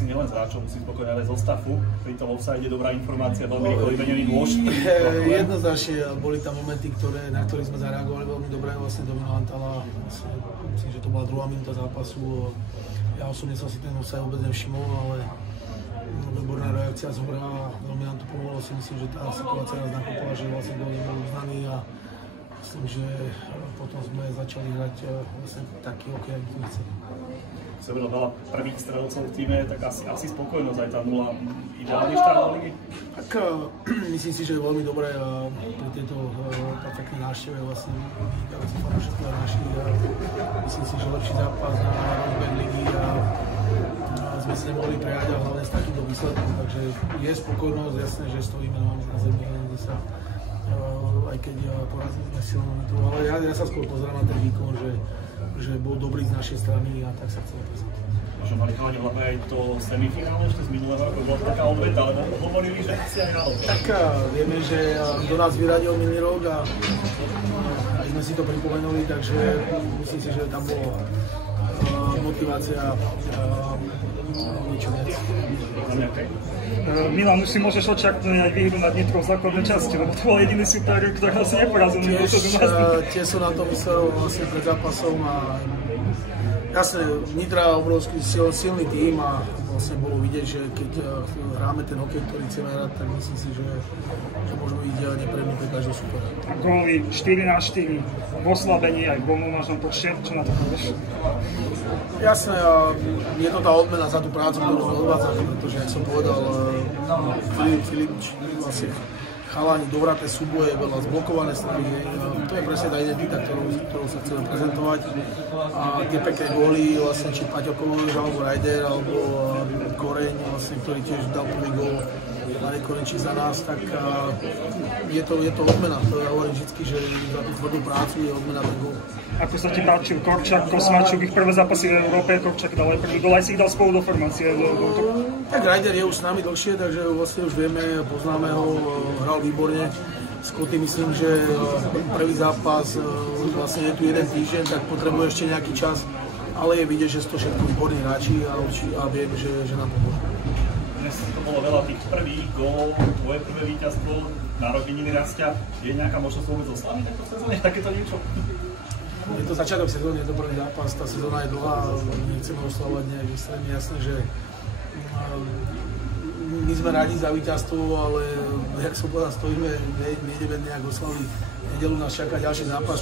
asi nielen z hráčov musí spokojný, ale zo stafu. Pri tom offside dobrá informácia, veľmi rýchlo vymenený nôž. Jednoznačne boli tam momenty, na ktorých sme zareagovali veľmi dobre. Vlastne Domino Antala, myslím, že to bola druhá minúta zápasu. Ja osobne som si ten offside vôbec nevšimol, ale výborná reakcia z hora a veľmi nám to pomohlo. Si myslím, že tá situácia nás nakopala, že vlastne bol uznaný a myslím, že potom sme začali hrať vlastne taký hokej, ako sme chceli. Som vedel veľa prvých strelcov v týme, tak asi spokojnosť aj tá 0 ideálny štart do ligy? Tak myslím si, že je veľmi dobré pri tejto perfektnej návšteve vlastne fanúšikovia našli. Myslím si, že lepší zápas na rozbeh ligy a sme si nemohli prejať a hlavne s takýmto výsledkom, takže je spokojnosť, jasné, že stojíme na zemi, kde sa aj keď porazili sme silnú mitu, ale ja sa skôr pozerám na ten výkon, že bol dobrý z našej strany a tak sa chceme prezentovať. Možno mali chalani v hlave aj to semifinále ešte z minulého roku, bola taká odveta, ale hovorili, že si aj hral. Tak vieme, že do nás vyradil minulý rok a aj sme si to pripomenuli, takže myslím si, že tam bola motivácia niečo viac. Milan, už si môžeš očakávať aj výhru nad Nitrou v základnej časti, lebo to bol jediný super, ktorého si neporazil. Tiež som na to myslel vlastne pred zápasom a jasne, Nitra je obrovský silný tím a vlastne bolo vidieť, že keď hráme ten hokej, ktorý chceme hrať, tak myslím si, že môžeme ísť nepremýšľať každého supera. Góly 4-4, v oslabení aj v gólnom počte, čo na to povieš? Jasné, je to tá odmena za tú prácu, ktorú sme odvádzali, pretože, jak som povedal, Filip vlastne chalani, dovraté súboje, veľa zblokované strany, to je presne tá identita, ktorú sa chceme prezentovať. A tie pekné góly, vlastne či Paťo Kovovič, alebo Ryder, alebo Koreň, vlastne, ktorý tiež dal prvý gól na nekonečí za nás, tak je to odmena. To ja hovorím vždy, že za tú tvrdú prácu je odmena ten gól. Ako sa ti páčil Korčak, Kosmačuk, ich prvé zápasy v Európe, Korčak dal aj prvý gól, aj si ich dal spolu do formácie. Tak Ryder je už s nami dlhšie, takže vlastne už vieme, poznáme ho, hral výborne. Scotty myslím, že prvý zápas, vlastne je tu jeden týždeň, tak potrebuje ešte nejaký čas, ale je vidieť, že sú to všetko výborní hráči a viem, že nám pomôžu. Dnes to bolo veľa tých prvých gól, tvoje prvé víťazstvo, narodeniny Rastia. Je nejaká možnosť vôbec oslaviť takto v sezóne, takéto niečo? Je to začiatok sezóny, je to prvý zápas, tá sezóna je dlhá, nechceme oslavovať nejak extrémne, jasné, že my sme radi za víťazstvo, ale jak som povedal, stojíme, nejdeme nejak oslaviť. Nedeľu nás čaká ďalší zápas.